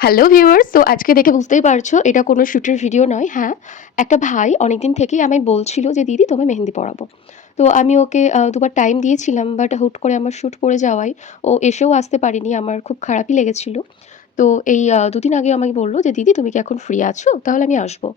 Hello viewers, তো আজকে দেখে বুঝতেই পারছো এটা কোনো শুটের ভিডিও নয়। হ্যাঁ, একটা ভাই অনেকদিন থেকেই আমায় বলছিল যে দিদি তোমায় মেহেন্দি পরাবো। তো আমি ওকে দুবার টাইম দিয়েছিলাম, বাট হুট করে আমার শুট পড়ে যাওয়ায় ও এসেও আসতে পারেনি। আমার খুব খারাপই লেগেছিল। তো এই ২ দিন আগে আমাকে বলল যে দিদি তুমি কি এখন ফ্রি আছো? তাহলে আমি আসবো।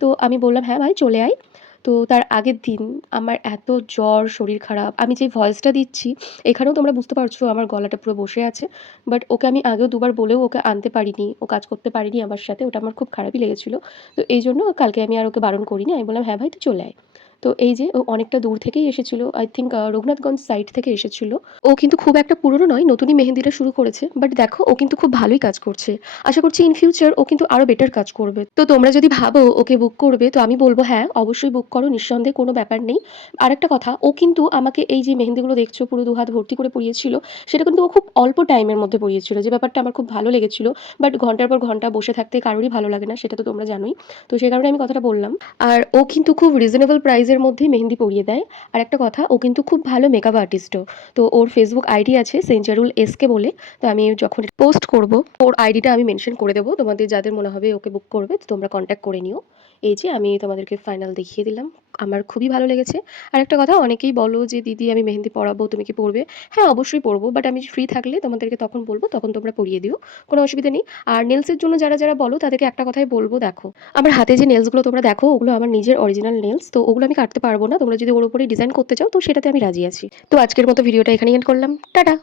তো আমি বললাম হ্যাঁ ভাই চলে আয়। তো তার আগের দিন আমার এত জ্বর, শরীর খারাপ। আমি যে ভয়েসটা দিচ্ছি এখানেও তোমরা বুঝতে পারছো আমার গলাটা পুরো বসে আছে। বাট ওকে আমি আগেও দুবার বলেও ওকে আনতে পারিনি। ও কাজ করতে পারেনি আমার সাথে। ওটা আমার খুব খারাপই লেগেছিল। তো এইজন্য কালকে আমি আর ওকে বারণ করিনি। আমি বললাম, "হ্যাঁ ভাই তুই চলে আয়।" তো এই যে ও অনেকটা দূর থেকেই এসেছিল। আই থিংক রঘুনাথগঞ্জ সাইড থেকে এসেছিল। ও কিন্তু খুব একটা পুরনো নয়, নতুনই মেহেন্দিটা শুরু করেছে। বাট দেখো ও কিন্তু খুব ভালোই কাজ করছে। আশা করছি ইন ফিউচার ও কিন্তু আরো বেটার কাজ করবে। তো তোমরা যদি ভাবো ওকে বুক করবে, তো আমি বলব হ্যাঁ, অবশ্যই বুক করো। নিঃসন্দেহে কোনো ব্যাপার নেই। আরেকটা কথা, ও কিন্তু আমাকে এই যে মেহেন্দিগুলো দেখছো পুরো ২ হাত ভর্তি করে পরিয়েছিল, সেটা কিন্তু ও খুব অল্প টাইমের মধ্যে পড়িয়েছিল, যে ব্যাপারটা আমার খুব ভালো লেগেছিল। বাট ঘন্টার পর ঘন্টা বসে থাকতে কারোরই ভালো লাগে না, সেটা তো তোমরা জানোই। তো সেই কারণে আমি কথাটা বললাম। আর ও কিন্তু খুব রিজনেবল প্রাইসের মধ্যেই মেহেন্দি পরিয়ে দেয়। আর একটা কথা, ও কিন্তু খুব ভালো মেকআপ আর্টিস্টও। তো ওর ফেসবুক আইডি আছে সেঞ্চারুল এসকে বলে। তো আমি যখন পোস্ট করব ওর আইডিটা আমি মেনশন করে দেবো, তোমাদের যাদের মনে হবে ওকে বুক করবে তো তোমরা কন্ট্যাক্ট করে নিও। এই যে আমি তোমাদেরকে ফাইনাল দেখিয়ে দিলাম। আমার খুবই ভালো লেগেছে। আরেকটা কথা, অনেকেই বলো যে দিদি আমি মেহেন্দি পরাবো, তুমি কি পরবে? হ্যাঁ, অবশ্যই পরবো। বাট আমি ফ্রি থাকলে তোমাদেরকে তখন বলব, তখন তোমরা পরিয়ে দিও। কোনো অসুবিধা নেই। আর নেলসের জন্য যারা বলো তাদেরকে একটা কথাই বলব, দেখো, আমার হাতে যে নেলসগুলো তোমরা দেখো ওগুলো আমার নিজের অরিজিনাল নেলস। তো ওগুলো আমি কাটতে পারবো না। তোমরা যদি ওর উপরেই ডিজাইন করতে চাও তো সেটাতে আমি রাজি আছি। তো আজকের মতো ভিডিওটা এখানেই এন্ড করলাম। টাটা।